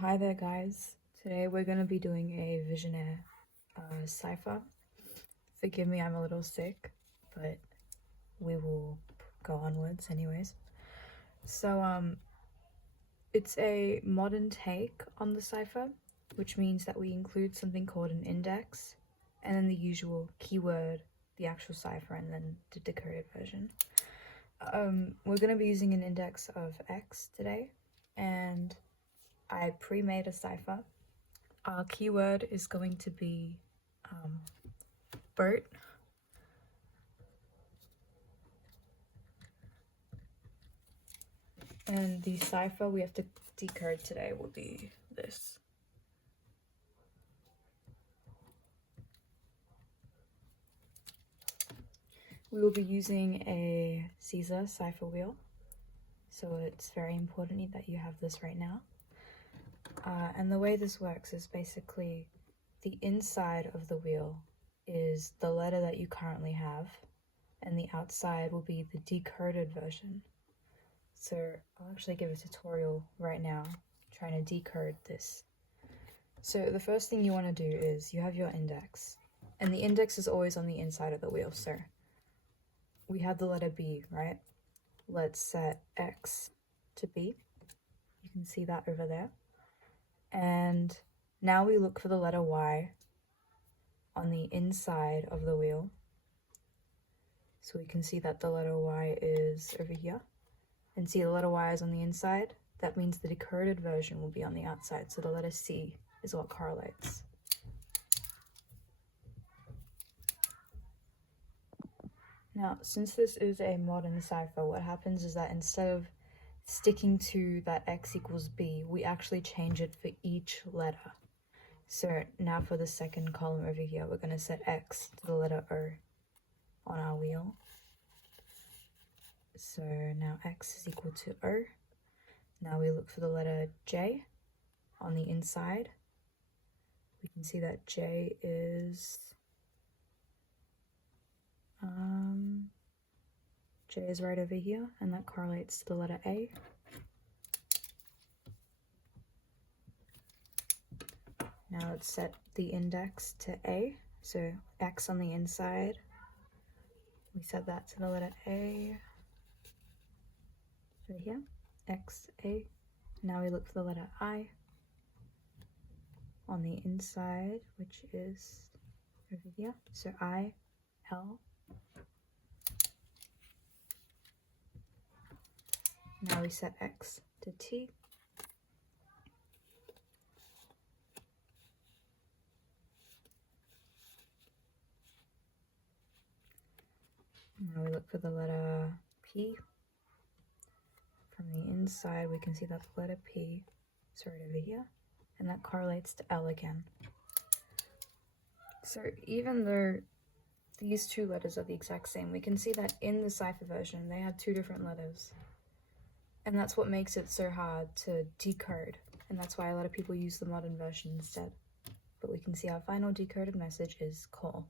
Hi there guys. Today we're going to be doing a Visionaire cipher. Forgive me, I'm a little sick, but we will go onwards anyways. So it's a modern take on the cipher, which means that we include something called an index, and then the usual keyword, the actual cipher, and then the decoded version. We're going to be using an index of X today, and I pre-made a cipher. Our keyword is going to be Bert. And the cipher we have to decode today will be this. We will be using a Caesar cipher wheel, so it's very important that you have this right now. And the way this works is basically the inside of the wheel is the letter that you currently have, and the outside will be the decoded version. So I'll actually give a tutorial right now trying to decode this. So the first thing you want to do is you have your index, and the index is always on the inside of the wheel. So we have the letter B, right? Let's set X to B. You can see that over there. And now we look for the letter Y on the inside of the wheel. So we can see that the letter Y is over here. And see the letter Y is on the inside. That means the decoded version will be on the outside. So the letter C is what correlates. Now, since this is a modern cipher, what happens is that instead of sticking to that X equals B, we actually change it for each letter. So now for the second column over here, we're going to set X to the letter O on our wheel. So now X is equal to O. Now we look for the letter J on the inside. We can see that J is right over here, and that correlates to the letter A. Now let's set the index to A. So X on the inside, we set that to the letter A. Over here, X, A. Now we look for the letter I on the inside, which is over here. So I, L. Now we set X to T. Now we look for the letter P. From the inside, we can see that the letter P is right over here, and that correlates to L again. So even though these two letters are the exact same, we can see that in the cipher version, they have two different letters. And that's what makes it so hard to decode, and that's why a lot of people use the modern version instead. But we can see our final decoded message is call.